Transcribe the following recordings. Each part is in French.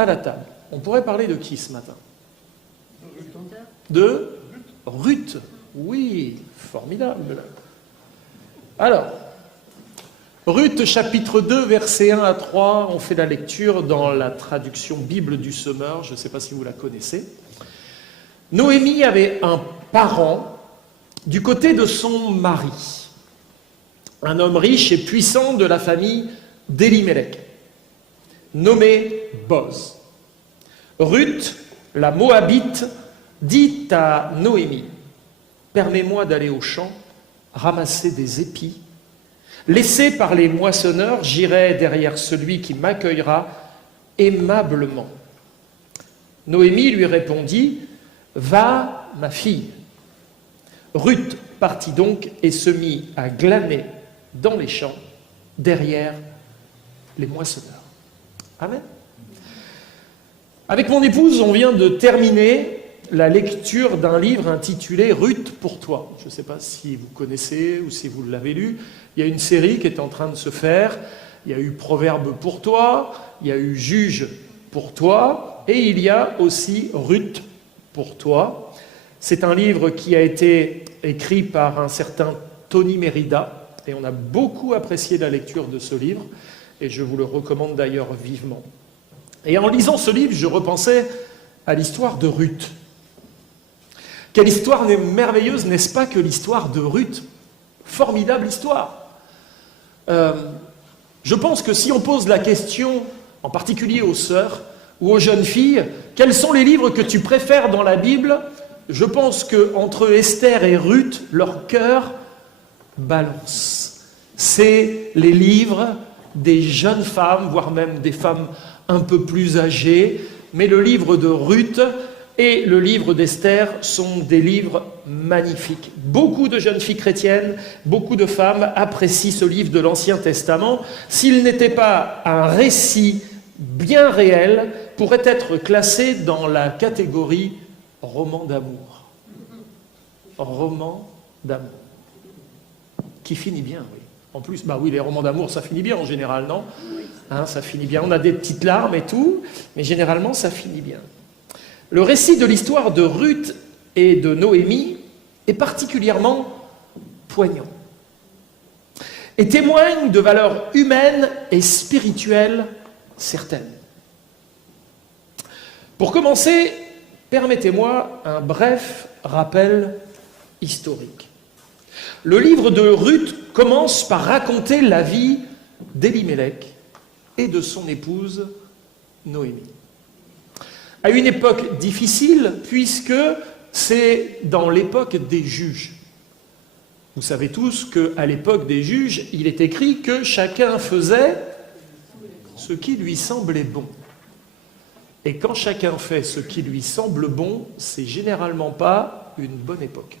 à la table. On pourrait parler de qui ce matin? De Ruth. Oui, formidable. Alors, Ruth, chapitre 2, versets 1 à 3, on fait la lecture dans la traduction Bible du Semeur, je ne sais pas si vous la connaissez. Noémie avait un parent du côté de son mari, un homme riche et puissant de la famille d'Élimélec, nommé Boz. Ruth, la Moabite, dit à Noémie, « Permets-moi d'aller au champ, ramasser des épis. Laissé par les moissonneurs, j'irai derrière celui qui m'accueillera aimablement. » Noémie lui répondit, « Va, ma fille. » Ruth partit donc et se mit à glaner dans les champs, derrière les moissonneurs. Amen. Avec mon épouse, on vient de terminer la lecture d'un livre intitulé « Ruth pour toi ». Je ne sais pas si vous connaissez ou si vous l'avez lu. Il y a une série qui est en train de se faire. Il y a eu « Proverbes pour toi », il y a eu « Juge pour toi » et il y a aussi « Ruth pour toi ». C'est un livre qui a été écrit par un certain Tony Merida et on a beaucoup apprécié la lecture de ce livre et je vous le recommande d'ailleurs vivement. Et en lisant ce livre, je repensais à l'histoire de Ruth. Quelle histoire merveilleuse, n'est-ce pas, que l'histoire de Ruth? Formidable histoire. Je pense que si on pose la question, en particulier aux sœurs ou aux jeunes filles, quels sont les livres que tu préfères dans la Bible? Je pense qu'entre Esther et Ruth, leur cœur balance. C'est les livres des jeunes femmes, voire même des femmes un peu plus âgées, mais le livre de Ruth et le livre d'Esther sont des livres magnifiques. Beaucoup de jeunes filles chrétiennes, beaucoup de femmes apprécient ce livre de l'Ancien Testament. S'il n'était pas un récit bien réel, pourrait être classé dans la catégorie roman d'amour. Roman d'amour. Qui finit bien, oui. En plus, bah oui, les romans d'amour, ça finit bien en général, non? Hein, ça finit bien. On a des petites larmes et tout, mais généralement, ça finit bien. Le récit de l'histoire de Ruth et de Noémie est particulièrement poignant et témoigne de valeurs humaines et spirituelles certaines. Pour commencer, permettez-moi un bref rappel historique. Le livre de Ruth commence par raconter la vie d'Élimélec et de son épouse Noémie. À une époque difficile, puisque c'est dans l'époque des juges. Vous savez tous qu'à l'époque des juges, il est écrit que chacun faisait ce qui lui semblait bon. Et quand chacun fait ce qui lui semble bon, c'est généralement pas une bonne époque.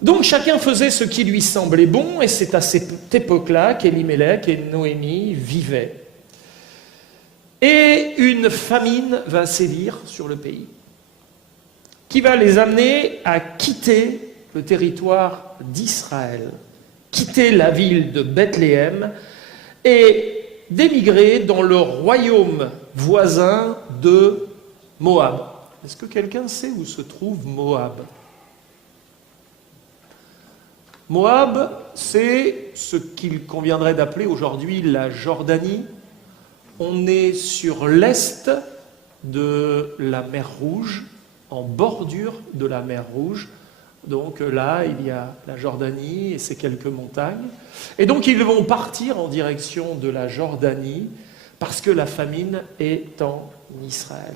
Donc chacun faisait ce qui lui semblait bon, et c'est à cette époque-là qu'Élimélec et Noémie vivaient. Et une famine va sévir sur le pays, qui va les amener à quitter le territoire d'Israël, quitter la ville de Bethléem et d'émigrer dans le royaume voisin de Moab. Est-ce que quelqu'un sait où se trouve Moab? Moab, c'est ce qu'il conviendrait d'appeler aujourd'hui la Jordanie. On est sur l'est de la mer Rouge, en bordure de la mer Rouge. Donc là, il y a la Jordanie et ses quelques montagnes. Et donc ils vont partir en direction de la Jordanie parce que la famine est en Israël.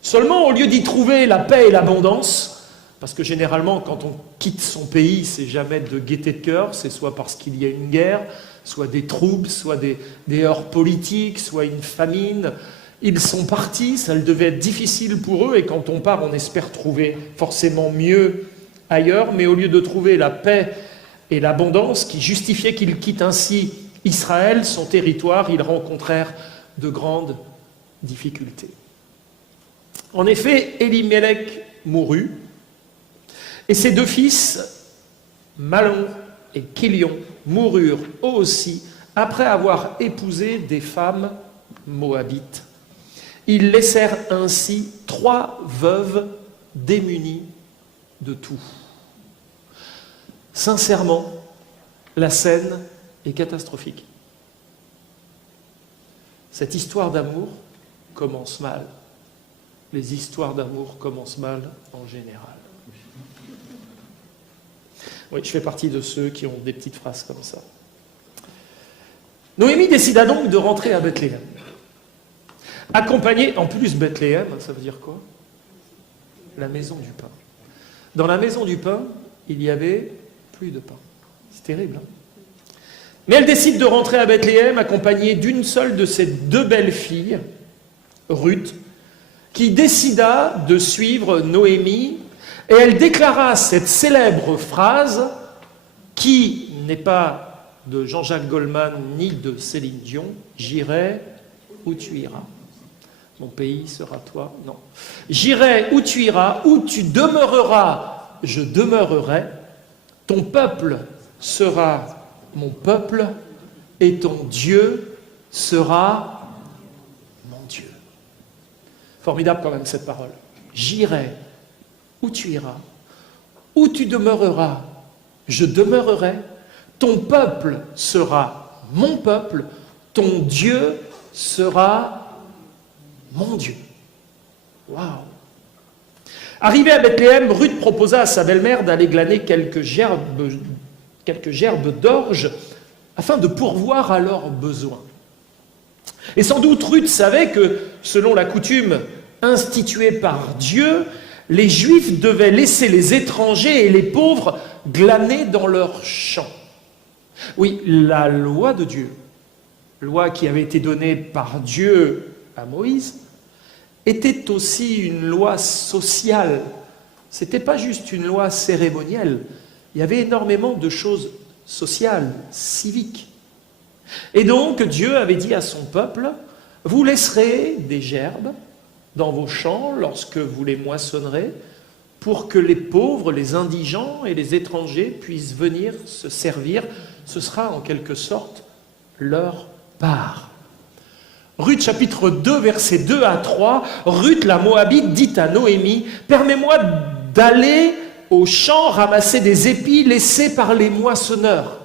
Seulement, au lieu d'y trouver la paix et l'abondance, parce que généralement, quand on quitte son pays, c'est jamais de gaieté de cœur, c'est soit parce qu'il y a une guerre, soit des troubles, soit des heurts politiques, soit une famine. Ils sont partis, ça devait être difficile pour eux, et quand on part, on espère trouver forcément mieux ailleurs, mais au lieu de trouver la paix et l'abondance qui justifiaient qu'ils quittent ainsi Israël, son territoire, ils rencontrèrent de grandes difficultés. En effet, Élimélec mourut, et ses deux fils, Mahlon et Chilion, moururent eux aussi après avoir épousé des femmes Moabites. Ils laissèrent ainsi 3 veuves démunies de tout. Sincèrement, la scène est catastrophique. Cette histoire d'amour commence mal. Les histoires d'amour commencent mal en général. Oui, je fais partie de ceux qui ont des petites phrases comme ça. Noémie décida donc de rentrer à Bethléem. Accompagnée, en plus Bethléem, ça veut dire quoi? La maison du pain. Dans la maison du pain, il y avait plus de pain. C'est terrible, hein? Mais elle décide de rentrer à Bethléem accompagnée d'une seule de ses 2 belles filles, Ruth, qui décida de suivre Noémie, et elle déclara cette célèbre phrase qui n'est pas de Jean-Jacques Goldman ni de Céline Dion: « J'irai où tu iras. Mon pays sera toi. » Non. « J'irai où tu iras, où tu demeureras, je demeurerai. Ton peuple sera mon peuple, et ton Dieu sera mon Dieu. » Formidable quand même cette parole. J'irai où tu iras, où tu demeureras, je demeurerai. Ton peuple sera mon peuple, ton Dieu sera mon Dieu. Waouh! Arrivée à Bethléem, Ruth proposa à sa belle-mère d'aller glaner quelques gerbes d'orge afin de pourvoir à leurs besoins. Et sans doute Ruth savait que, selon la coutume instituée par Dieu, les Juifs devaient laisser les étrangers et les pauvres glaner dans leurs champs. Oui, la loi de Dieu, loi qui avait été donnée par Dieu à Moïse, était aussi une loi sociale. Ce n'était pas juste une loi cérémonielle. Il y avait énormément de choses sociales, civiques. Et donc Dieu avait dit à son peuple: vous laisserez des gerbes dans vos champs lorsque vous les moissonnerez, pour que les pauvres, les indigents et les étrangers puissent venir se servir. Ce sera en quelque sorte leur part. Ruth chapitre 2, versets 2 à 3, Ruth la Moabite dit à Noémie: permets-moi d'aller au champ ramasser des épis laissés par les moissonneurs.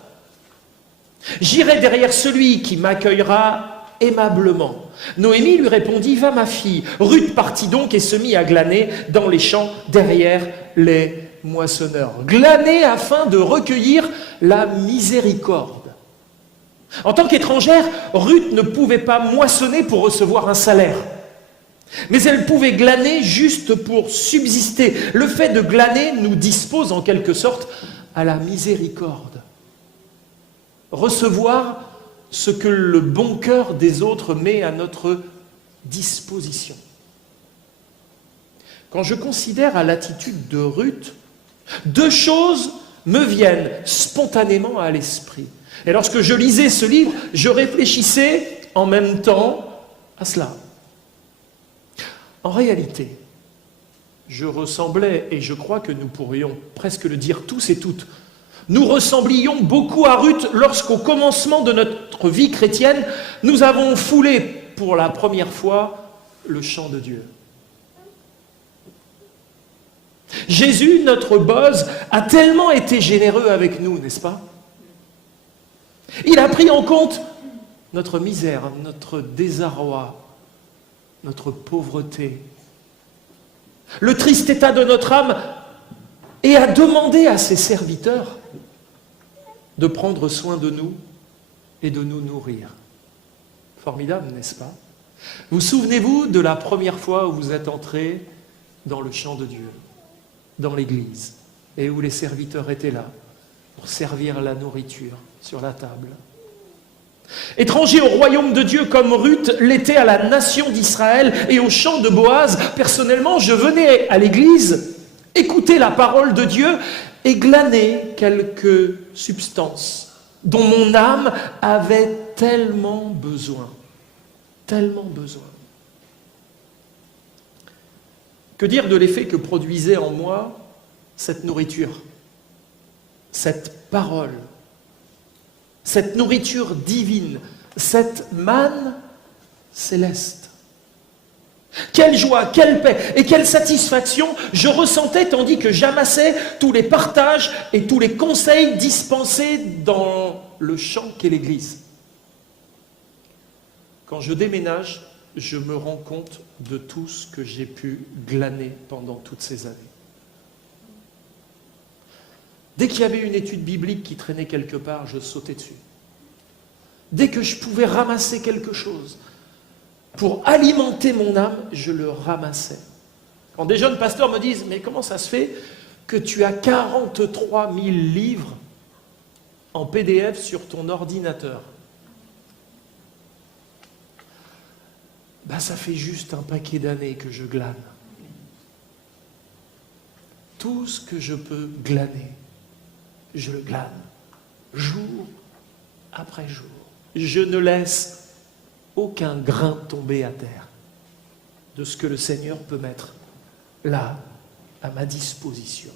J'irai derrière celui qui m'accueillera aimablement. Noémie lui répondit: va ma fille. Ruth partit donc et se mit à glaner dans les champs derrière les moissonneurs. Glaner afin de recueillir la miséricorde. En tant qu'étrangère, Ruth ne pouvait pas moissonner pour recevoir un salaire. Mais elle pouvait glaner juste pour subsister. Le fait de glaner nous dispose en quelque sorte à la miséricorde. Recevoir ce que le bon cœur des autres met à notre disposition. Quand je considère à l'attitude de Ruth, 2 choses me viennent spontanément à l'esprit. Et lorsque je lisais ce livre, je réfléchissais en même temps à cela. En réalité, je ressemblais, et je crois que nous pourrions presque le dire tous et toutes, nous ressemblions beaucoup à Ruth lorsqu'au commencement de notre vie chrétienne, nous avons foulé pour la première fois le champ de Dieu. Jésus, notre boss, a tellement été généreux avec nous, n'est-ce pas? Il a pris en compte notre misère, notre désarroi, notre pauvreté, le triste état de notre âme, et a demandé à ses serviteurs de prendre soin de nous et de nous nourrir. Formidable, n'est-ce pas? Vous souvenez-vous de la première fois où vous êtes entré dans le champ de Dieu, dans l'église, et où les serviteurs étaient là pour servir la nourriture sur la table? Étranger au royaume de Dieu comme Ruth l'était à la nation d'Israël et au champ de Boaz, personnellement, je venais à l'église écouter la parole de Dieu et glaner quelques substances dont mon âme avait tellement besoin. Tellement besoin. Que dire de l'effet que produisait en moi cette nourriture, cette parole, cette nourriture divine, cette manne céleste. Quelle joie, quelle paix et quelle satisfaction je ressentais tandis que j'amassais tous les partages et tous les conseils dispensés dans le champ qu'est l'Église. Quand je déménage, je me rends compte de tout ce que j'ai pu glaner pendant toutes ces années. Dès qu'il y avait une étude biblique qui traînait quelque part, je sautais dessus. Dès que je pouvais ramasser quelque chose pour alimenter mon âme, je le ramassais. Quand des jeunes pasteurs me disent « Mais comment ça se fait que tu as 43 000 livres en PDF sur ton ordinateur ?» Ben, ça fait juste un paquet d'années que je glane. Tout ce que je peux glaner, je le glane, jour après jour. Je ne laisse aucun grain tomber à terre de ce que le Seigneur peut mettre là, à ma disposition.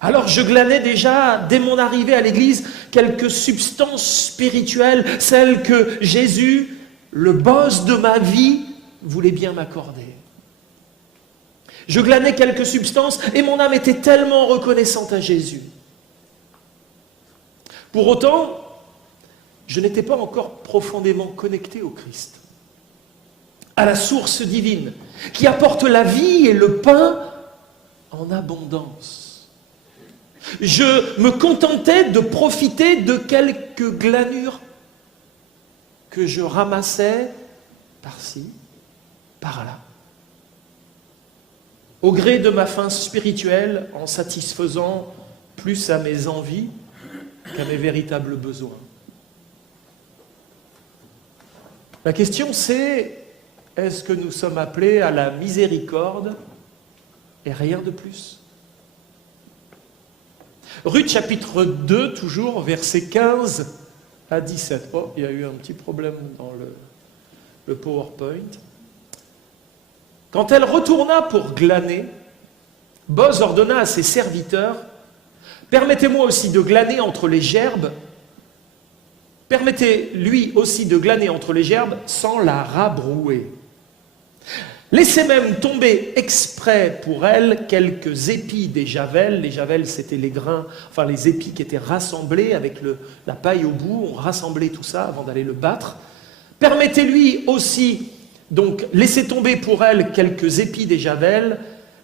Alors je glanais déjà, dès mon arrivée à l'église, quelques substances spirituelles, celles que Jésus, le boss de ma vie, voulait bien m'accorder. Je glanais quelques substances et mon âme était tellement reconnaissante à Jésus. Pour autant, je n'étais pas encore profondément connecté au Christ, à la source divine, qui apporte la vie et le pain en abondance. Je me contentais de profiter de quelques glanures que je ramassais par-ci, par-là. Au gré de ma faim spirituelle, en satisfaisant plus à mes envies qu'à mes véritables besoins. La question c'est, est-ce que nous sommes appelés à la miséricorde et rien de plus? Ruth chapitre 2, toujours, versets 15 à 17. Oh, il y a eu un petit problème dans le PowerPoint. Quand elle retourna pour glaner, Boz ordonna à ses serviteurs, « Permettez-moi aussi de glaner entre les gerbes. Permettez-lui aussi de glaner entre les gerbes sans la rabrouer. Laissez même tomber exprès pour elle quelques épis des javelles. » Les javelles, c'était les grains, enfin les épis qui étaient rassemblés avec la paille au bout. On rassemblait tout ça avant d'aller le battre. Permettez-lui aussi, donc, laissez tomber pour elle quelques épis des javelles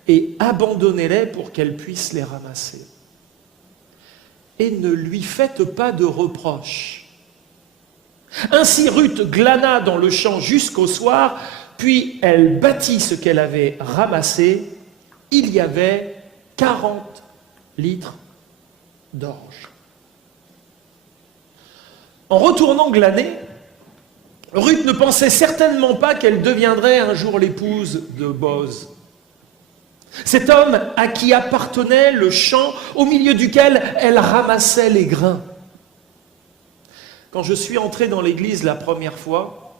et abandonnez-les pour qu'elle puisse les ramasser. Et ne lui faites pas de reproches. Ainsi Ruth glana dans le champ jusqu'au soir, puis elle battit ce qu'elle avait ramassé. Il y avait 40 litres d'orge. En retournant glaner, Ruth ne pensait certainement pas qu'elle deviendrait un jour l'épouse de Boz. Cet homme à qui appartenait le champ au milieu duquel elle ramassait les grains. Quand je suis entré dans l'église la première fois,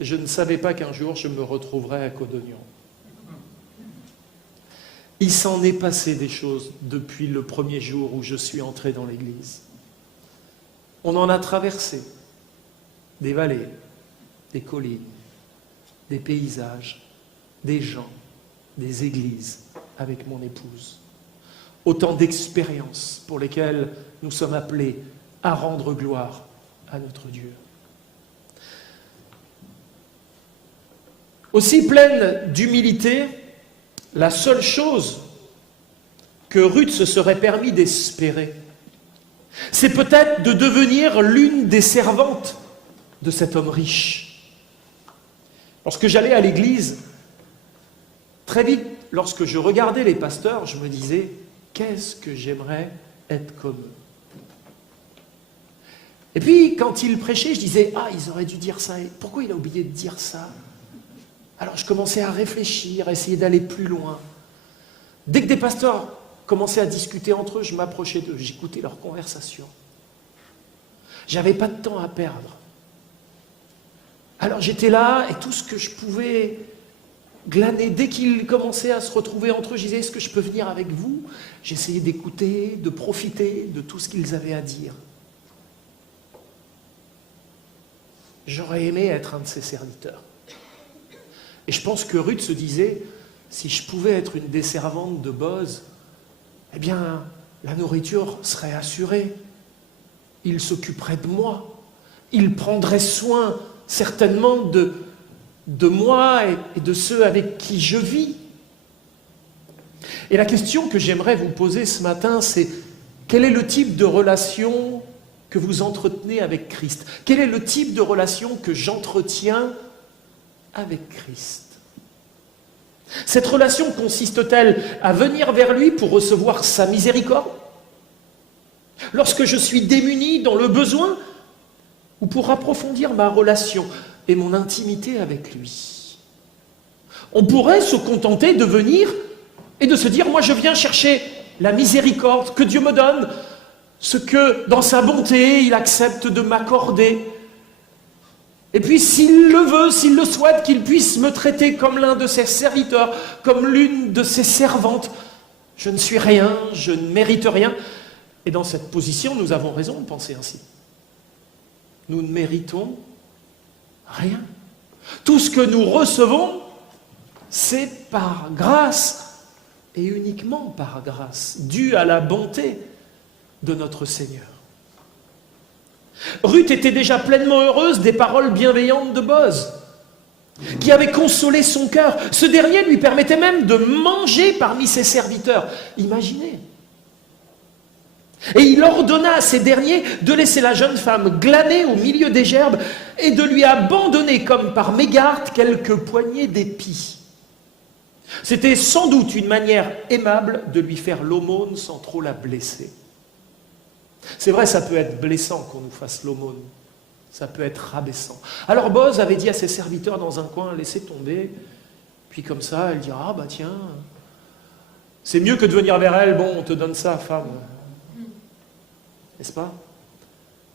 je ne savais pas qu'un jour je me retrouverais à Codognan. Il s'en est passé des choses depuis le premier jour où je suis entré dans l'église. On en a traversé des vallées, des collines, des paysages, des gens, des églises avec mon épouse. Autant d'expériences pour lesquelles nous sommes appelés à rendre gloire à notre Dieu. Aussi pleine d'humilité, la seule chose que Ruth se serait permis d'espérer, c'est peut-être de devenir l'une des servantes de cet homme riche. Lorsque j'allais à l'église, très vite, lorsque je regardais les pasteurs, je me disais, qu'est-ce que j'aimerais être comme eux. Et puis, quand ils prêchaient, je disais, ah, ils auraient dû dire ça, et pourquoi il a oublié de dire ça? Alors je commençais à réfléchir, à essayer d'aller plus loin. Dès que des pasteurs commençaient à discuter entre eux, je m'approchais d'eux, j'écoutais leur conversation. J'avais pas de temps à perdre. Alors j'étais là, et tout ce que je pouvais glaner, dès qu'ils commençaient à se retrouver entre eux, je disais, est-ce que je peux venir avec vous? J'essayais d'écouter, de profiter de tout ce qu'ils avaient à dire. j'aurais aimé être un de ses serviteurs. Et je pense que Ruth se disait, si je pouvais être une des servantes de Boz, eh bien, la nourriture serait assurée. Il s'occuperait de moi. Il prendrait soin, certainement, de moi et de ceux avec qui je vis. Et la question que j'aimerais vous poser ce matin, c'est quel est le type de relation que vous entretenez avec Christ? Quel est le type de relation que j'entretiens avec Christ? Cette relation consiste-t-elle à venir vers lui pour recevoir sa miséricorde? Lorsque je suis démuni dans le besoin, ou pour approfondir ma relation et mon intimité avec lui? On pourrait se contenter de venir et de se dire, moi je viens chercher la miséricorde que Dieu me donne, ce que dans sa bonté il accepte de m'accorder. Et puis s'il le veut, s'il le souhaite, qu'il puisse me traiter comme l'un de ses serviteurs, comme l'une de ses servantes. Je ne suis rien, je ne mérite rien. Et dans cette position, nous avons raison de penser ainsi. Nous ne méritons rien. Tout ce que nous recevons, c'est par grâce, et uniquement par grâce, dû à la bonté de notre Seigneur. Ruth était déjà pleinement heureuse des paroles bienveillantes de Boz, qui avait consolé son cœur. Ce dernier lui permettait même de manger parmi ses serviteurs. Imaginez. Et il ordonna à ces derniers de laisser la jeune femme glaner au milieu des gerbes et de lui abandonner comme par mégarde quelques poignées d'épis. C'était sans doute une manière aimable de lui faire l'aumône sans trop la blesser. C'est vrai, ça peut être blessant qu'on nous fasse l'aumône. Ça peut être rabaissant. Alors Boz avait dit à ses serviteurs dans un coin, laissez tomber. Puis comme ça, elle dira, ah bah tiens, c'est mieux que de venir vers elle, bon, on te donne ça, femme. N'est-ce pas?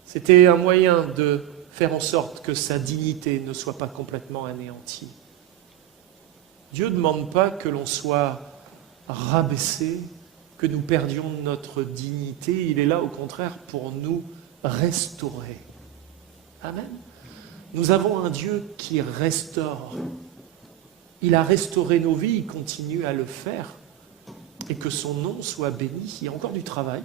C'était un moyen de faire en sorte que sa dignité ne soit pas complètement anéantie. Dieu ne demande pas que l'on soit rabaissé, que nous perdions notre dignité. Il est là, au contraire, pour nous restaurer. Amen. Nous avons un Dieu qui restaure. Il a restauré nos vies, il continue à le faire. Et que son nom soit béni. Il y a encore du travail,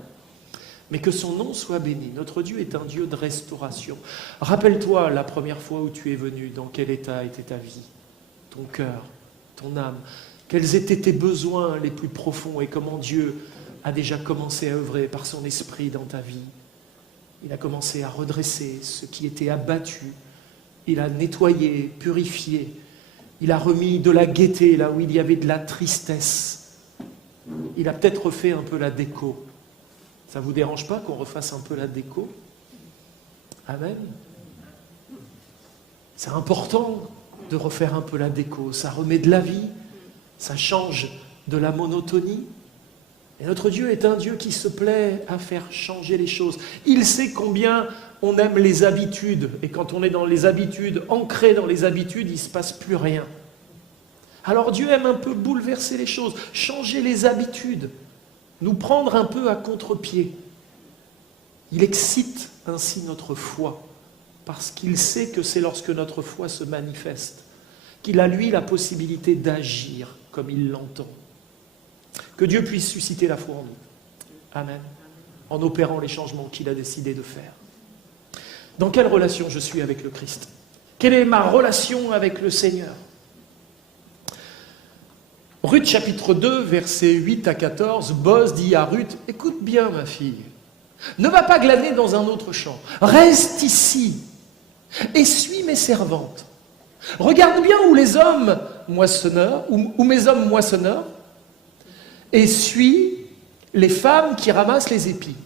mais que son nom soit béni. Notre Dieu est un Dieu de restauration. Rappelle-toi la première fois où tu es venu, dans quel état était ta vie, ton cœur, ton âme, quels étaient tes besoins les plus profonds et comment Dieu a déjà commencé à œuvrer par son esprit dans ta vie. Il a commencé à redresser ce qui était abattu. Il a nettoyé, purifié. Il a remis de la gaieté là où il y avait de la tristesse. Il a peut-être refait un peu la déco. Ça ne vous dérange pas qu'on refasse un peu la déco? Amen. C'est important de refaire un peu la déco. Ça remet de la vie, ça change de la monotonie. Et notre Dieu est un Dieu qui se plaît à faire changer les choses. Il sait combien on aime les habitudes. Et quand on est dans les habitudes, ancré dans les habitudes, il ne se passe plus rien. Alors Dieu aime un peu bouleverser les choses, changer les habitudes, nous prendre un peu à contre-pied. Il excite ainsi notre foi, parce qu'il sait que c'est lorsque notre foi se manifeste qu'il a, lui, la possibilité d'agir comme il l'entend. Que Dieu puisse susciter la foi en nous. Amen. En opérant les changements qu'il a décidé de faire. Dans quelle relation je suis avec le Christ? Quelle est ma relation avec le Seigneur? Ruth chapitre 2, versets 8 à 14, Boz dit à Ruth, « Écoute bien ma fille, ne va pas glaner dans un autre champ, reste ici et suis mes servantes. Regarde bien où les hommes moissonneurs, où mes hommes moissonneurs, et suis les femmes qui ramassent les épis.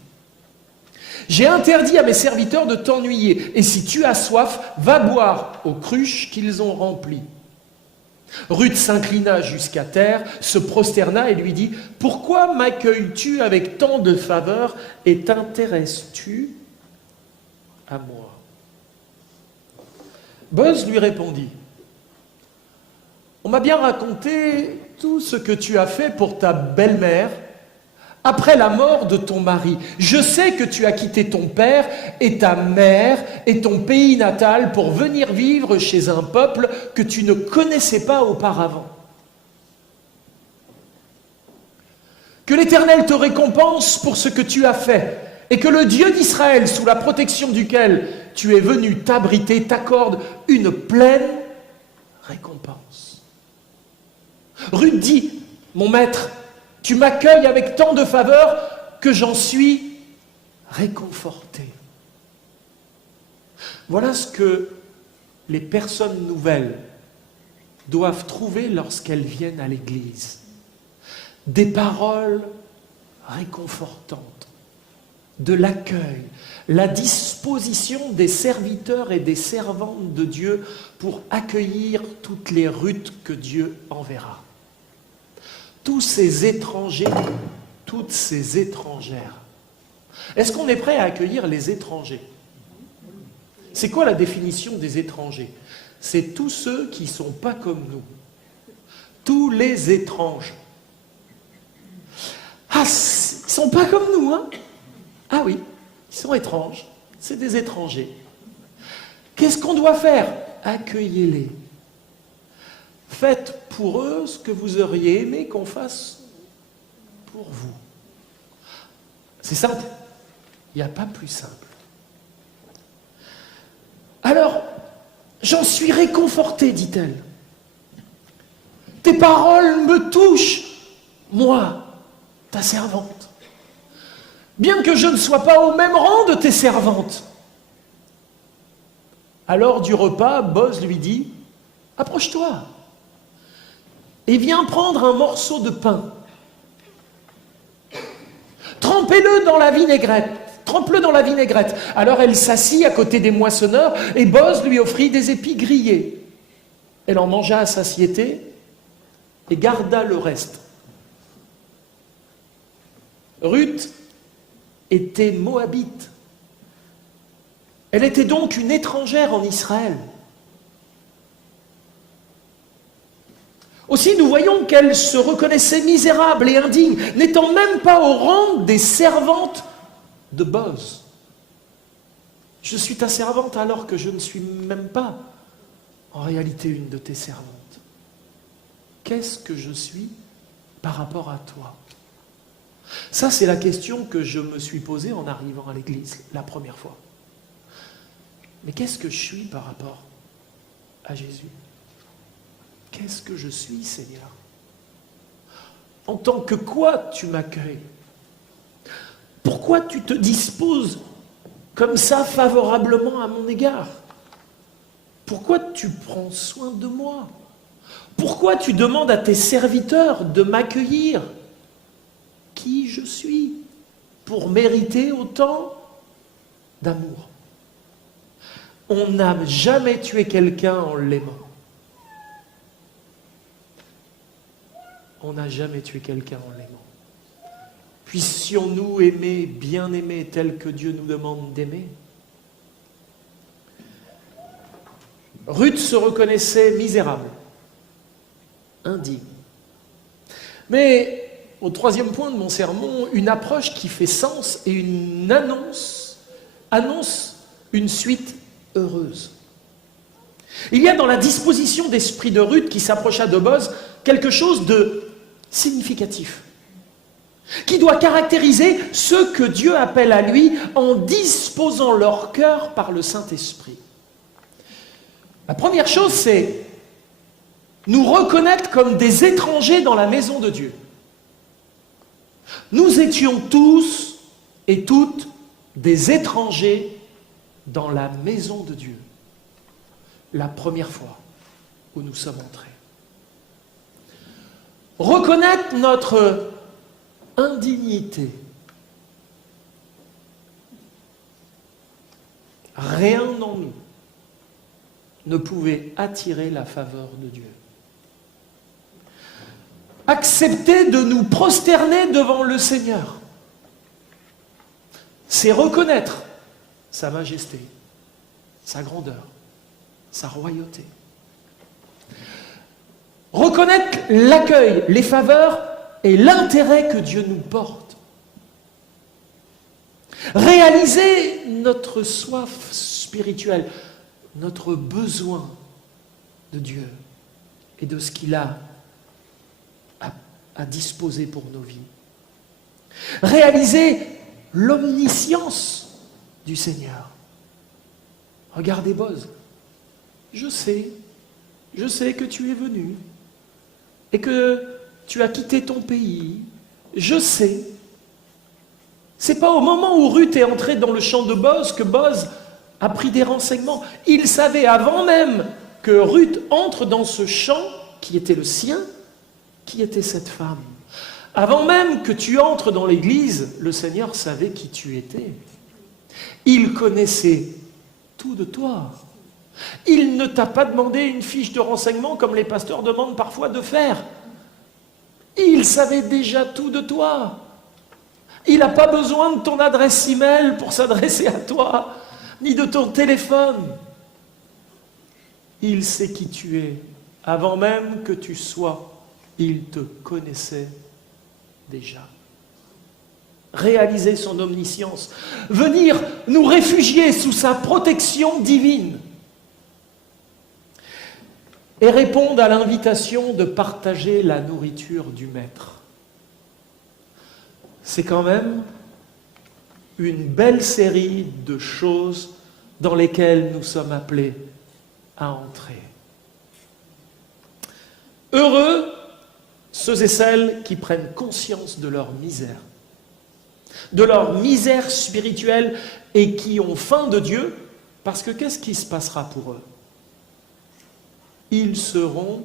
J'ai interdit à mes serviteurs de t'ennuyer, et si tu as soif, va boire aux cruches qu'ils ont remplies. » Ruth s'inclina jusqu'à terre, se prosterna et lui dit, « Pourquoi m'accueilles-tu avec tant de faveur et t'intéresses-tu à moi ?» Boz lui répondit, « On m'a bien raconté tout ce que tu as fait pour ta belle-mère après la mort de ton mari. Je sais que tu as quitté ton père et ta mère et ton pays natal pour venir vivre chez un peuple que tu ne connaissais pas auparavant. Que l'Éternel te récompense pour ce que tu as fait et que le Dieu d'Israël, sous la protection duquel tu es venu t'abriter, t'accorde une pleine récompense. Ruth dit, mon maître, tu m'accueilles avec tant de faveur que j'en suis réconfortée. Voilà ce que les personnes nouvelles doivent trouver lorsqu'elles viennent à l'église. Des paroles réconfortantes, de l'accueil, la disposition des serviteurs et des servantes de Dieu pour accueillir toutes les Ruths que Dieu enverra. Tous ces étrangers, toutes ces étrangères. Est-ce qu'on est prêt à accueillir les étrangers? C'est quoi la définition des étrangers? C'est tous ceux qui ne sont pas comme nous. Tous les étranges. Ah, ils ne sont pas comme nous, hein? Ah oui, ils sont étranges. C'est des étrangers. Qu'est-ce qu'on doit faire? Accueillez-les. Faites pour eux ce que vous auriez aimé qu'on fasse pour vous. C'est simple. Il n'y a pas plus simple. Alors, j'en suis réconfortée, dit-elle. Tes paroles me touchent, moi, ta servante. Bien que je ne sois pas au même rang de tes servantes. À l'heure du repas, Boz lui dit, approche-toi et viens prendre un morceau de pain. Trempez-le dans la vinaigrette. Trempe-le dans la vinaigrette. Alors elle s'assit à côté des moissonneurs et Boz lui offrit des épis grillés. Elle en mangea à satiété et garda le reste. Ruth était moabite. Elle était donc une étrangère en Israël. Aussi, nous voyons qu'elle se reconnaissait misérable et indigne, n'étant même pas au rang des servantes de Boz. Je suis ta servante alors que je ne suis même pas en réalité une de tes servantes. Qu'est-ce que je suis par rapport à toi? Ça, c'est la question que je me suis posée en arrivant à l'église la première fois. Mais qu'est-ce que je suis par rapport à Jésus? Qu'est-ce que je suis, Seigneur? En tant que quoi tu m'accueilles? Pourquoi tu te disposes comme ça favorablement à mon égard? Pourquoi tu prends soin de moi? Pourquoi tu demandes à tes serviteurs de m'accueillir? Qui je suis pour mériter autant d'amour? On n'a jamais tué quelqu'un en l'aimant. On n'a jamais tué quelqu'un en l'aimant. Puissions-nous aimer, bien aimer, tel que Dieu nous demande d'aimer? Ruth se reconnaissait misérable, indigne. Mais, au troisième point de mon sermon, une approche qui fait sens et une annonce une suite heureuse. Il y a dans la disposition d'esprit de Ruth qui s'approcha de Boz quelque chose de significatif, qui doit caractériser ceux que Dieu appelle à lui en disposant leur cœur par le Saint-Esprit. La première chose, c'est nous reconnaître comme des étrangers dans la maison de Dieu. Nous étions tous et toutes des étrangers dans la maison de Dieu, la première fois où nous sommes entrés. Reconnaître notre indignité. Rien en nous ne pouvait attirer la faveur de Dieu. Accepter de nous prosterner devant le Seigneur, c'est reconnaître sa majesté, sa grandeur, sa royauté. Reconnaître l'accueil, les faveurs et l'intérêt que Dieu nous porte. Réaliser notre soif spirituelle, notre besoin de Dieu et de ce qu'il a à disposer pour nos vies. Réaliser l'omniscience du Seigneur. Regardez Boz, je sais que tu es venu et que tu as quitté ton pays, je sais. C'est pas au moment où Ruth est entrée dans le champ de Boz que Boz a pris des renseignements. Il savait avant même que Ruth entre dans ce champ qui était le sien, qui était cette femme. Avant même que tu entres dans l'église, le Seigneur savait qui tu étais. Il connaissait tout de toi. Il ne t'a pas demandé une fiche de renseignement comme les pasteurs demandent parfois de faire. Il savait déjà tout de toi. Il n'a pas besoin de ton adresse email pour s'adresser à toi, ni de ton téléphone. Il sait qui tu es. Avant même que tu sois, il te connaissait déjà. Réaliser son omniscience, venir nous réfugier sous sa protection divine et répondre à l'invitation de partager la nourriture du Maître. C'est quand même une belle série de choses dans lesquelles nous sommes appelés à entrer. Heureux ceux et celles qui prennent conscience de leur misère spirituelle et qui ont faim de Dieu, parce que qu'est-ce qui se passera pour eux? Ils seront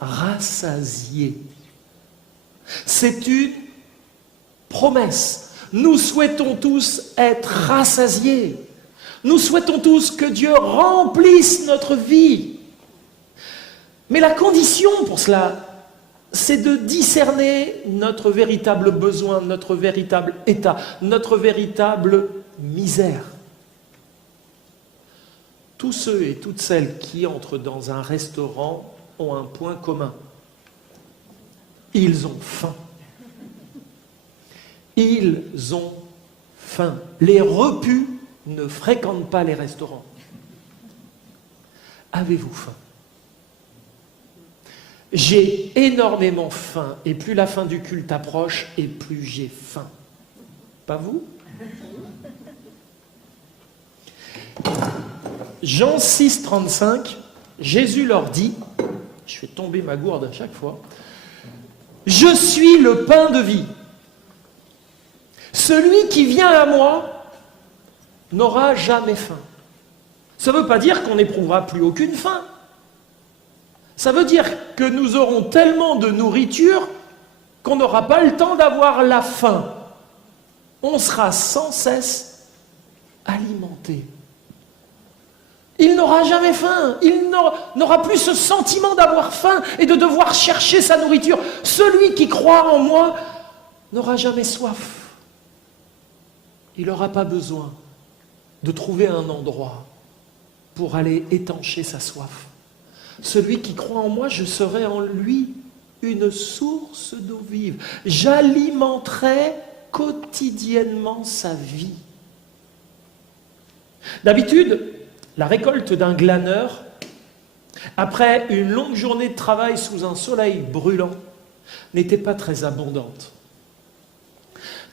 rassasiés. C'est une promesse. Nous souhaitons tous être rassasiés. Nous souhaitons tous que Dieu remplisse notre vie. Mais la condition pour cela, c'est de discerner notre véritable besoin, notre véritable état, notre véritable misère. Tous ceux et toutes celles qui entrent dans un restaurant ont un point commun. Ils ont faim. Ils ont faim. Les repus ne fréquentent pas les restaurants. Avez-vous faim? J'ai énormément faim, et plus la fin du culte approche, et plus j'ai faim. Pas vous? Jean 6, 35, Jésus leur dit, je fais tomber ma gourde à chaque fois, « Je suis le pain de vie. Celui qui vient à moi n'aura jamais faim. » Ça ne veut pas dire qu'on n'éprouvera plus aucune faim. Ça veut dire que nous aurons tellement de nourriture qu'on n'aura pas le temps d'avoir la faim. On sera sans cesse alimenté. Il n'aura jamais faim. Il n'aura plus ce sentiment d'avoir faim et de devoir chercher sa nourriture. Celui qui croit en moi n'aura jamais soif. Il n'aura pas besoin de trouver un endroit pour aller étancher sa soif. Celui qui croit en moi, je serai en lui une source d'eau vive. J'alimenterai quotidiennement sa vie. D'habitude, la récolte d'un glaneur, après une longue journée de travail sous un soleil brûlant, n'était pas très abondante.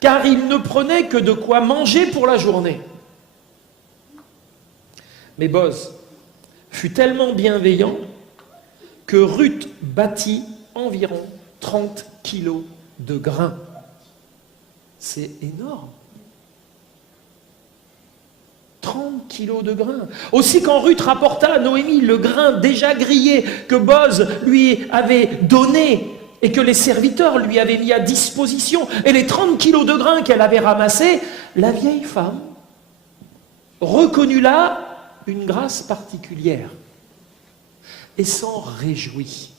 Car il ne prenait que de quoi manger pour la journée. Mais Boz fut tellement bienveillant que Ruth bâtit environ 30 kilos de grains. C'est énorme. 30 kilos de grains. Aussi quand Ruth rapporta à Noémie le grain déjà grillé que Boz lui avait donné et que les serviteurs lui avaient mis à disposition, et les 30 kilos de grains qu'elle avait ramassés, la vieille femme reconnut là une grâce particulière et s'en réjouit.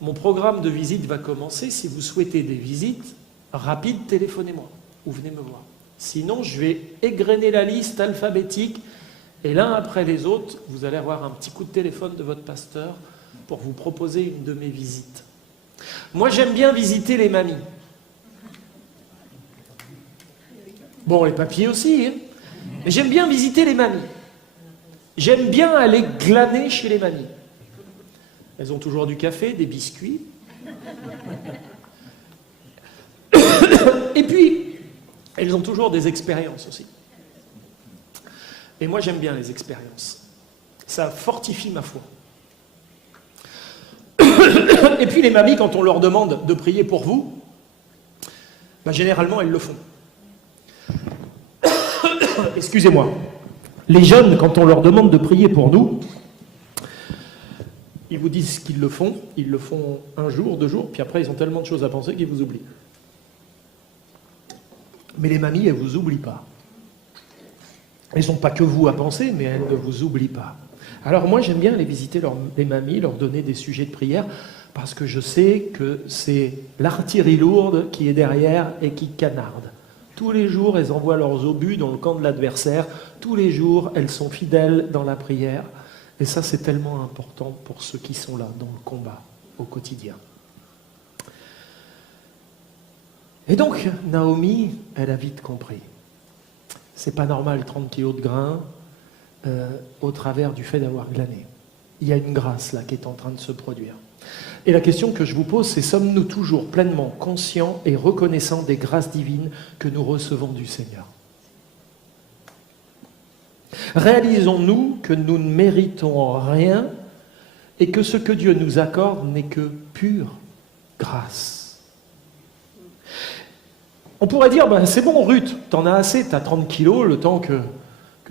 Mon programme de visite va commencer. Si vous souhaitez des visites rapides, téléphonez-moi ou venez me voir. Sinon, je vais égrener la liste alphabétique et l'un après les autres, vous allez avoir un petit coup de téléphone de votre pasteur pour vous proposer une de mes visites. Moi, j'aime bien visiter les mamies. Bon, les papiers aussi, hein. Mais j'aime bien visiter les mamies. J'aime bien aller glaner chez les mamies. Elles ont toujours du café, des biscuits. Et puis, elles ont toujours des expériences aussi. Et moi, j'aime bien les expériences. Ça fortifie ma foi. Et puis les mamies, quand on leur demande de prier pour vous, ben, généralement, elles le font. Excusez-moi. Les jeunes, quand on leur demande de prier pour nous, ils vous disent qu'ils le font un jour, 2 jours, puis après, ils ont tellement de choses à penser qu'ils vous oublient. Mais les mamies, elles ne vous oublient pas. Elles n'ont pas que vous à penser, mais elles ne vous oublient pas. Alors moi, j'aime bien aller visiter les mamies, leur donner des sujets de prière, parce que je sais que c'est l'artillerie lourde qui est derrière et qui canarde. Tous les jours, elles envoient leurs obus dans le camp de l'adversaire. Tous les jours, elles sont fidèles dans la prière. Et ça, c'est tellement important pour ceux qui sont là, dans le combat, au quotidien. Et donc, Naomi, elle a vite compris. C'est pas normal, 30 kilos de grains, au travers du fait d'avoir glané. Il y a une grâce là qui est en train de se produire. Et la question que je vous pose, c'est: sommes-nous toujours pleinement conscients et reconnaissants des grâces divines que nous recevons du Seigneur? Réalisons-nous que nous ne méritons rien et que ce que Dieu nous accorde n'est que pure grâce? On pourrait dire, ben, c'est bon Ruth, t'en as assez, t'as 30 kilos, le temps que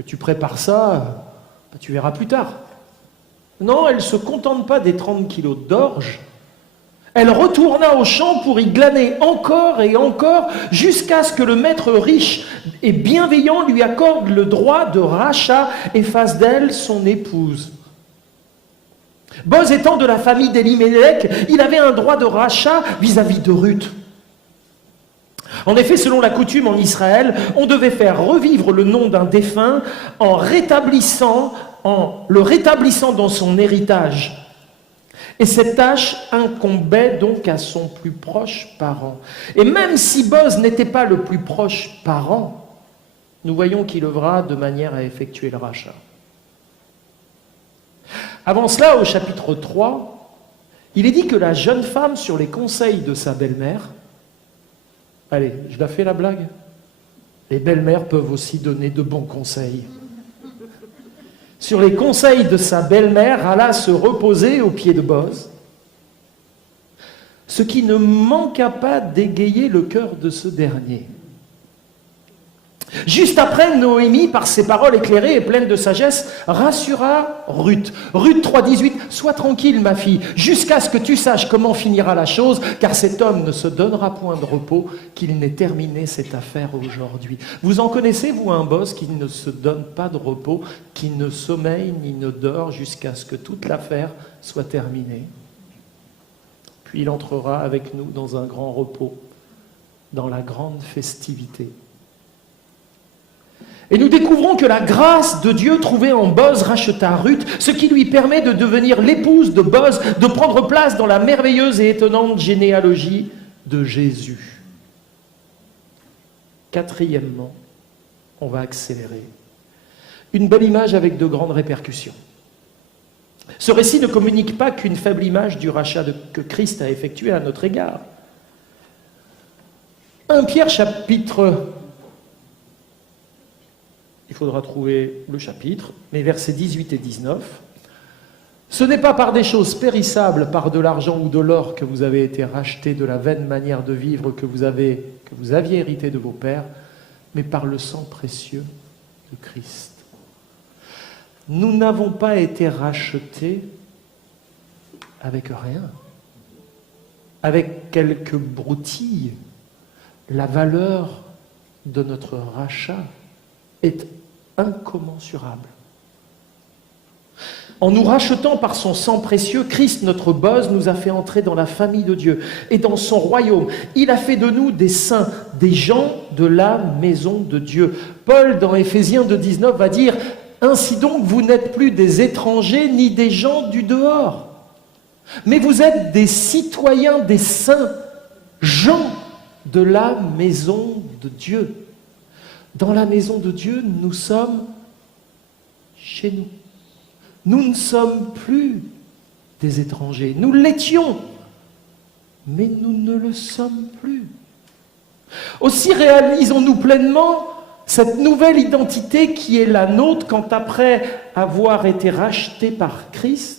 tu prépares ça, ben, tu verras plus tard. Non, elle ne se contente pas des 30 kilos d'orge. Elle retourna au champ pour y glaner encore et encore, jusqu'à ce que le maître riche et bienveillant lui accorde le droit de rachat et fasse d'elle son épouse. Boz étant de la famille d'Elimelech, il avait un droit de rachat vis-à-vis de Ruth. En effet, selon la coutume en Israël, on devait faire revivre le nom d'un défunt en le rétablissant dans son héritage. Et cette tâche incombait donc à son plus proche parent. Et même si Boz n'était pas le plus proche parent, nous voyons qu'il œuvra de manière à effectuer le rachat. Avant cela, au chapitre 3, il est dit que la jeune femme, sur les conseils de sa belle-mère, allez, je la fais la blague. Les belles-mères peuvent aussi donner de bons conseils. Sur les conseils de sa belle-mère, alla se reposer aux pieds de Boz, ce qui ne manqua pas d'égayer le cœur de ce dernier. Juste après, Noémie, par ses paroles éclairées et pleines de sagesse, rassura Ruth. Ruth 3,18, « Sois tranquille, ma fille, jusqu'à ce que tu saches comment finira la chose, car cet homme ne se donnera point de repos, qu'il n'ait terminé cette affaire aujourd'hui. » Vous en connaissez, vous, un boss qui ne se donne pas de repos, qui ne sommeille ni ne dort jusqu'à ce que toute l'affaire soit terminée? Puis il entrera avec nous dans un grand repos, dans la grande festivité. Et nous découvrons que la grâce de Dieu trouvée en Boz racheta Ruth, ce qui lui permet de devenir l'épouse de Boz, de prendre place dans la merveilleuse et étonnante généalogie de Jésus. Quatrièmement, on va accélérer. Une belle image avec de grandes répercussions. Ce récit ne communique pas qu'une faible image du rachat que Christ a effectué à notre égard. 1 Pierre chapitre... Il faudra trouver le chapitre, mais versets 18 et 19. « Ce n'est pas par des choses périssables, par de l'argent ou de l'or que vous avez été rachetés de la vaine manière de vivre que vous aviez hérité de vos pères, mais par le sang précieux de Christ. » Nous n'avons pas été rachetés avec rien, avec quelques broutilles. La valeur de notre rachat est incommensurable. En nous rachetant par son sang précieux, Christ, notre Boz, nous a fait entrer dans la famille de Dieu et dans son royaume. Il a fait de nous des saints, des gens de la maison de Dieu. Paul, dans Éphésiens 2,19, va dire « Ainsi donc, vous n'êtes plus des étrangers ni des gens du dehors, mais vous êtes des citoyens, des saints, gens de la maison de Dieu. » Dans la maison de Dieu, nous sommes chez nous. Nous ne sommes plus des étrangers. Nous l'étions, mais nous ne le sommes plus. Aussi réalisons-nous pleinement cette nouvelle identité qui est la nôtre quand après avoir été rachetés par Christ,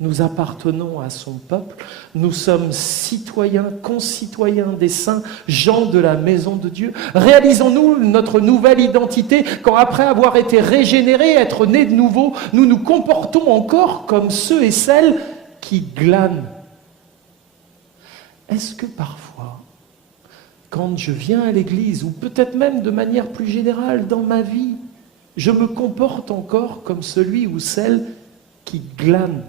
nous appartenons à son peuple, nous sommes citoyens, concitoyens des saints, gens de la maison de Dieu. Réalisons-nous notre nouvelle identité quand après avoir été régénérés, être nés de nouveau, nous nous comportons encore comme ceux et celles qui glanent. Est-ce que parfois, quand je viens à l'église, ou peut-être même de manière plus générale dans ma vie, je me comporte encore comme celui ou celle qui glane?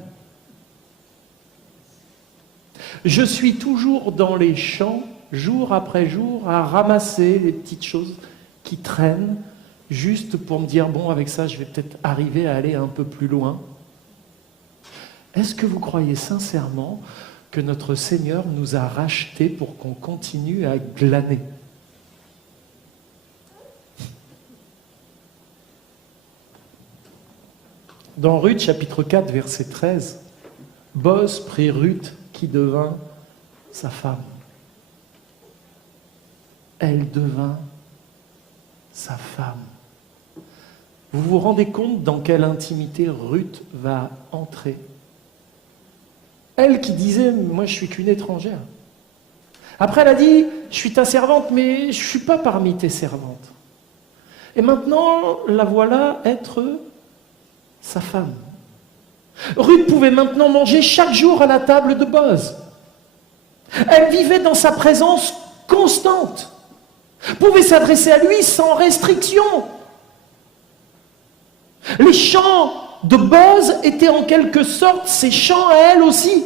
Je suis toujours dans les champs, jour après jour, à ramasser les petites choses qui traînent, juste pour me dire, bon, avec ça, je vais peut-être arriver à aller un peu plus loin. Est-ce que vous croyez sincèrement que notre Seigneur nous a rachetés pour qu'on continue à glaner? Dans Ruth, chapitre 4, verset 13, Boz prit Ruth qui devint sa femme. Elle devint sa femme. Vous vous rendez compte dans quelle intimité Ruth va entrer? Elle qui disait, moi je suis qu'une étrangère. Après elle a dit, je suis ta servante, mais je ne suis pas parmi tes servantes. Et maintenant, la voilà être sa femme. Ruth pouvait maintenant manger chaque jour à la table de Boz. Elle vivait dans sa présence constante, pouvait s'adresser à lui sans restriction. Les chants de Boz étaient en quelque sorte ses chants à elle aussi.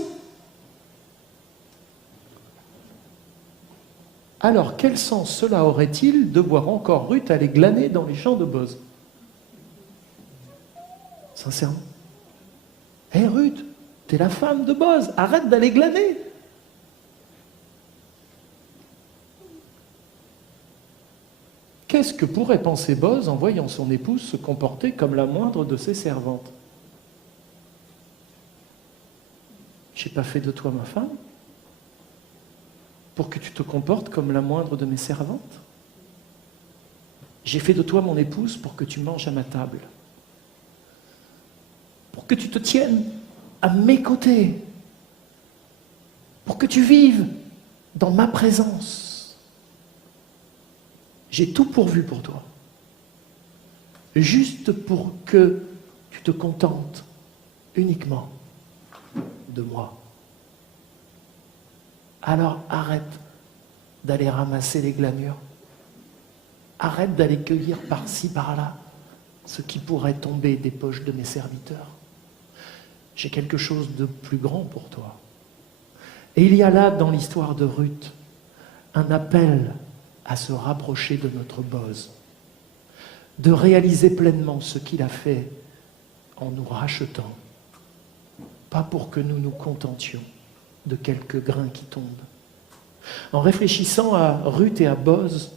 Alors, quel sens cela aurait-il de voir encore Ruth aller glaner dans les champs de Boz? Sincèrement. Hé Ruth, t'es la femme de Boz, arrête d'aller glaner. Qu'est-ce que pourrait penser Boz en voyant son épouse se comporter comme la moindre de ses servantes? J'ai pas fait de toi ma femme pour que tu te comportes comme la moindre de mes servantes. J'ai fait de toi mon épouse pour que tu manges à ma table, pour que tu te tiennes à mes côtés, pour que tu vives dans ma présence. J'ai tout pourvu pour toi, juste pour que tu te contentes uniquement de moi. Alors arrête d'aller ramasser les glanures, arrête d'aller cueillir par-ci, par-là ce qui pourrait tomber des poches de mes serviteurs. J'ai quelque chose de plus grand pour toi. Et il y a là, dans l'histoire de Ruth, un appel à se rapprocher de notre Boz, de réaliser pleinement ce qu'il a fait en nous rachetant, pas pour que nous nous contentions de quelques grains qui tombent. En réfléchissant à Ruth et à Boz,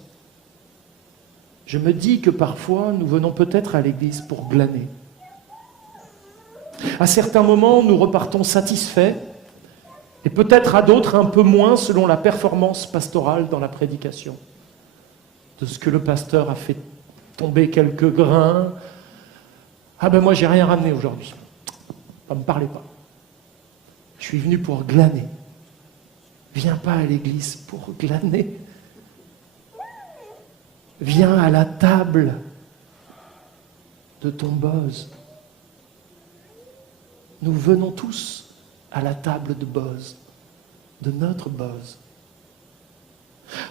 je me dis que parfois nous venons peut-être à l'église pour glaner. À certains moments, nous repartons satisfaits, et peut-être à d'autres un peu moins selon la performance pastorale dans la prédication. De ce que le pasteur a fait tomber quelques grains. Ah ben moi j'ai rien ramené aujourd'hui. Ne me parlez pas. Je suis venu pour glaner. Viens pas à l'église pour glaner. Viens à la table de ton Boz. Nous venons tous à la table de Boz, de notre Boz.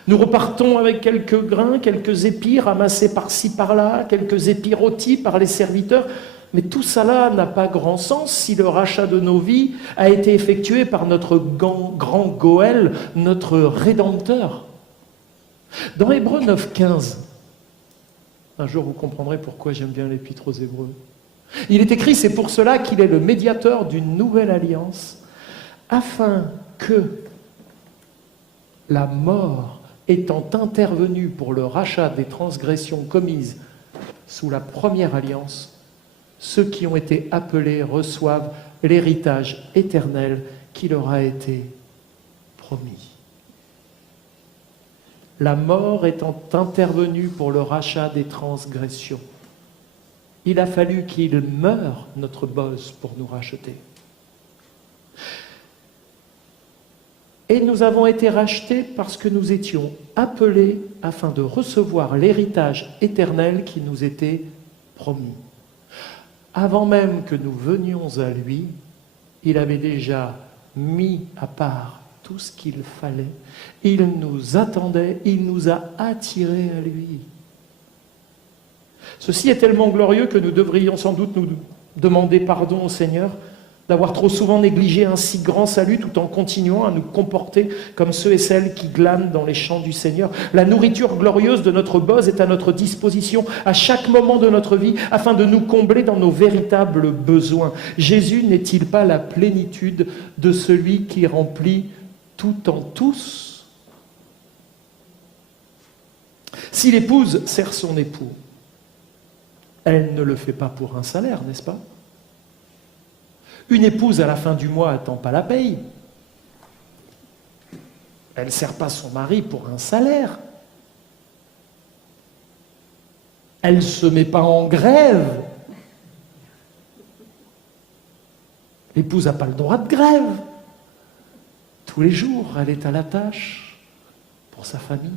Nous repartons avec quelques grains, quelques épis ramassés par-ci par-là, quelques épis rôtis par les serviteurs, mais tout cela n'a pas grand sens si le rachat de nos vies a été effectué par notre grand Goël, notre Rédempteur. Dans Hébreux 9,15, un jour vous comprendrez pourquoi j'aime bien l'épître aux Hébreux. Il est écrit, c'est pour cela qu'il est le médiateur d'une nouvelle alliance, afin que la mort étant intervenu pour le rachat des transgressions commises sous la première alliance, ceux qui ont été appelés reçoivent l'héritage éternel qui leur a été promis. La mort étant intervenue pour le rachat des transgressions, il a fallu qu'il meure, notre boss, pour nous racheter. Et nous avons été rachetés parce que nous étions appelés afin de recevoir l'héritage éternel qui nous était promis. Avant même que nous venions à lui, il avait déjà mis à part tout ce qu'il fallait. Il nous attendait, il nous a attirés à lui. Ceci est tellement glorieux que nous devrions sans doute nous demander pardon au Seigneur d'avoir trop souvent négligé un si grand salut tout en continuant à nous comporter comme ceux et celles qui glanent dans les champs du Seigneur. La nourriture glorieuse de notre bose est à notre disposition à chaque moment de notre vie afin de nous combler dans nos véritables besoins. Jésus n'est-il pas la plénitude de celui qui remplit tout en tous? Si l'épouse sert son époux, elle ne le fait pas pour un salaire, n'est-ce pas? Une épouse, à la fin du mois, n'attend pas la paye. Elle ne sert pas son mari pour un salaire. Elle ne se met pas en grève. L'épouse n'a pas le droit de grève. Tous les jours, elle est à la tâche pour sa famille.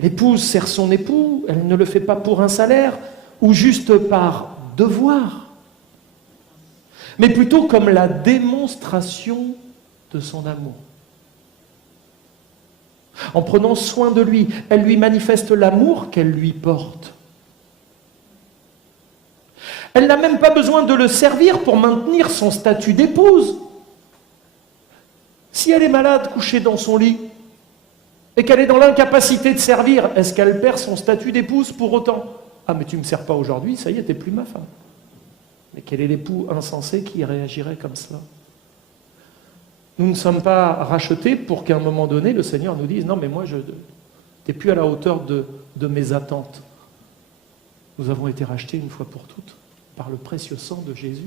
L'épouse sert son époux, elle ne le fait pas pour un salaire ou juste par devoir, mais plutôt comme la démonstration de son amour. En prenant soin de lui, elle lui manifeste l'amour qu'elle lui porte. Elle n'a même pas besoin de le servir pour maintenir son statut d'épouse. Si elle est malade, couchée dans son lit, et qu'elle est dans l'incapacité de servir, est-ce qu'elle perd son statut d'épouse pour autant? Ah, mais tu ne me sers pas aujourd'hui, ça y est, t'es plus ma femme. Mais quel est l'époux insensé qui réagirait comme cela? Nous ne sommes pas rachetés pour qu'à un moment donné, le Seigneur nous dise « Non, mais moi, tu n'es plus à la hauteur de mes attentes. » Nous avons été rachetés une fois pour toutes par le précieux sang de Jésus.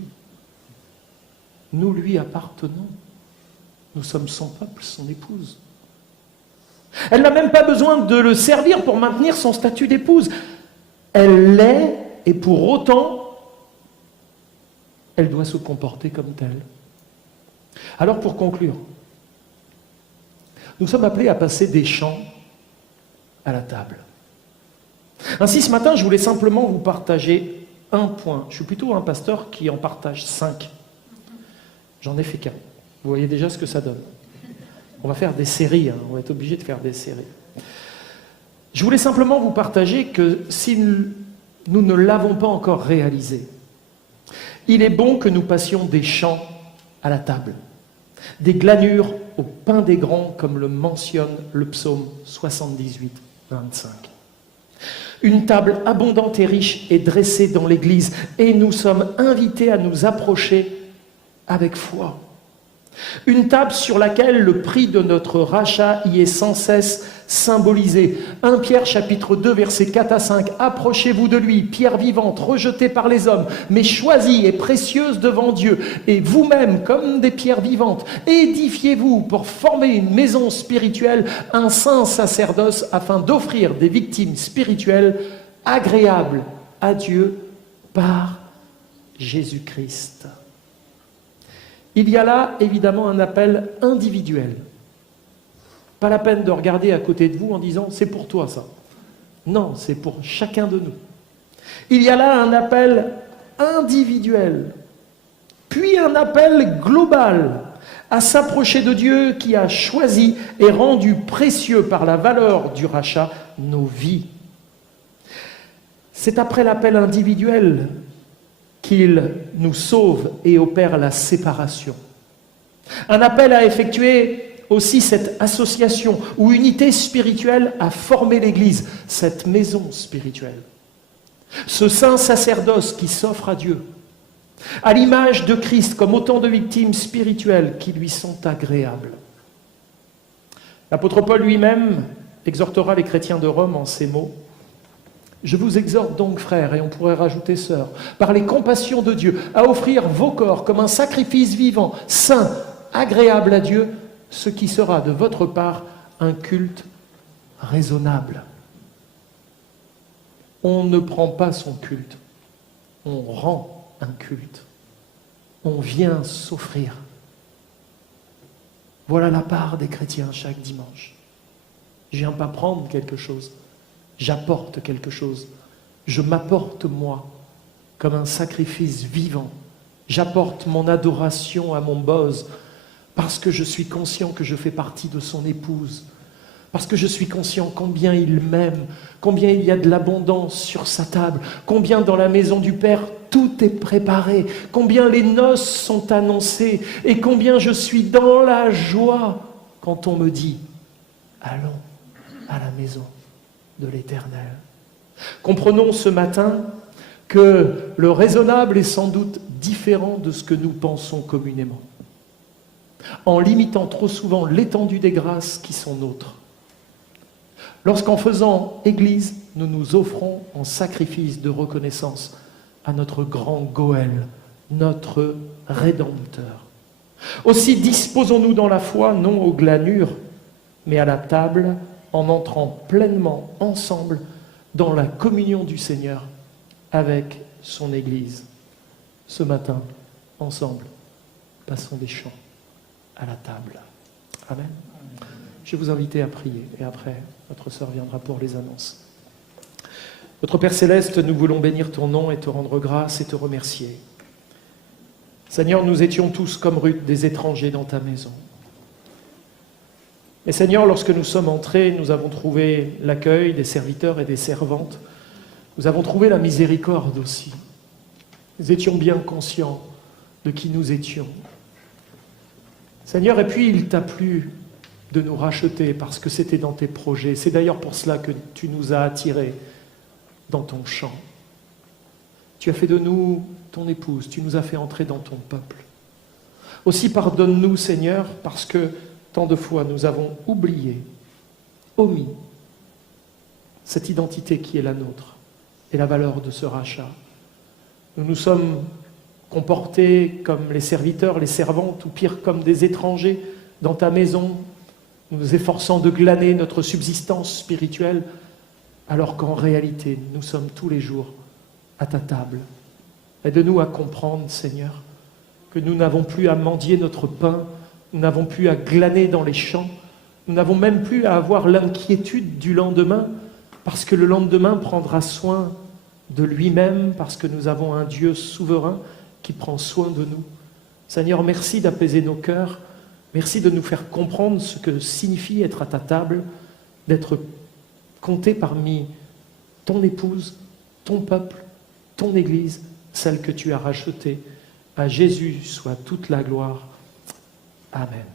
Nous lui appartenons. Nous sommes son peuple, son épouse. Elle n'a même pas besoin de le servir pour maintenir son statut d'épouse. Elle l'est, et pour autant, elle doit se comporter comme telle. Alors pour conclure, nous sommes appelés à passer des chants à la table. Ainsi, ce matin, je voulais simplement vous partager un point. Je suis plutôt un pasteur qui en partage 5. J'en ai fait qu'un. Vous voyez déjà ce que ça donne. On va faire des séries, on va être obligé de faire des séries. Je voulais simplement vous partager que si nous ne l'avons pas encore réalisé, il est bon que nous passions des chants à la table, des glanures au pain des grands, comme le mentionne le psaume 78, 25. Une table abondante et riche est dressée dans l'Église et nous sommes invités à nous approcher avec foi. Une table sur laquelle le prix de notre rachat y est sans cesse symbolisé. 1 Pierre chapitre 2 versets 4 à 5. Approchez-vous de lui, pierre vivante, rejetée par les hommes, mais choisie et précieuse devant Dieu. Et vous-même, comme des pierres vivantes, édifiez-vous pour former une maison spirituelle, un saint sacerdoce, afin d'offrir des victimes spirituelles agréables à Dieu par Jésus-Christ. Il y a là, évidemment, un appel individuel. Pas la peine de regarder à côté de vous en disant « c'est pour toi ça ». Non, c'est pour chacun de nous. Il y a là un appel individuel, puis un appel global à s'approcher de Dieu qui a choisi et rendu précieux par la valeur du rachat nos vies. C'est après l'appel individuel qu'il nous sauve et opère la séparation. Un appel à effectuer aussi cette association ou unité spirituelle à former l'Église, cette maison spirituelle. Ce saint sacerdoce qui s'offre à Dieu, à l'image de Christ, comme autant de victimes spirituelles qui lui sont agréables. L'apôtre Paul lui-même exhortera les chrétiens de Rome en ces mots. Je vous exhorte donc, frères, et on pourrait rajouter sœurs, par les compassions de Dieu, à offrir vos corps comme un sacrifice vivant, saint, agréable à Dieu, ce qui sera de votre part un culte raisonnable. On ne prend pas son culte, on rend un culte. On vient s'offrir. Voilà la part des chrétiens chaque dimanche. Je ne viens pas prendre quelque chose, j'apporte quelque chose. Je m'apporte moi comme un sacrifice vivant. J'apporte mon adoration à mon Boz parce que je suis conscient que je fais partie de son épouse, parce que je suis conscient combien il m'aime, combien il y a de l'abondance sur sa table, combien dans la maison du Père tout est préparé, combien les noces sont annoncées et combien je suis dans la joie quand on me dit « Allons à la maison de l'Éternel ». Comprenons ce matin que le raisonnable est sans doute différent de ce que nous pensons communément, en limitant trop souvent l'étendue des grâces qui sont nôtres. Lorsqu'en faisant Église, nous nous offrons en sacrifice de reconnaissance à notre grand Goël, notre Rédempteur. Aussi disposons-nous dans la foi, non aux glanures, mais à la table, en entrant pleinement ensemble dans la communion du Seigneur avec son Église. Ce matin, ensemble, passons des chants à la table. Amen. Je vais vous inviter à prier et après, notre sœur viendra pour les annonces. Notre Père Céleste, nous voulons bénir ton nom et te rendre grâce et te remercier. Seigneur, nous étions tous comme Ruth, des étrangers dans ta maison. Et Seigneur, lorsque nous sommes entrés, nous avons trouvé l'accueil des serviteurs et des servantes. Nous avons trouvé la miséricorde aussi. Nous étions bien conscients de qui nous étions. Seigneur, et puis il t'a plu de nous racheter parce que c'était dans tes projets. C'est d'ailleurs pour cela que tu nous as attirés dans ton champ. Tu as fait de nous ton épouse, tu nous as fait entrer dans ton peuple. Aussi pardonne-nous, Seigneur, parce que tant de fois nous avons oublié, omis cette identité qui est la nôtre et la valeur de ce rachat. Nous nous sommes comportés comme les serviteurs, les servantes, ou pire comme des étrangers dans ta maison, nous nous efforçant de glaner notre subsistance spirituelle, alors qu'en réalité, nous sommes tous les jours à ta table. Aide-nous à comprendre, Seigneur, que nous n'avons plus à mendier notre pain, nous n'avons plus à glaner dans les champs, nous n'avons même plus à avoir l'inquiétude du lendemain, parce que le lendemain prendra soin de lui-même, parce que nous avons un Dieu souverain qui prend soin de nous. Seigneur, merci d'apaiser nos cœurs, merci de nous faire comprendre ce que signifie être à ta table, d'être compté parmi ton épouse, ton peuple, ton Église, celle que tu as rachetée. À Jésus soit toute la gloire. Amen.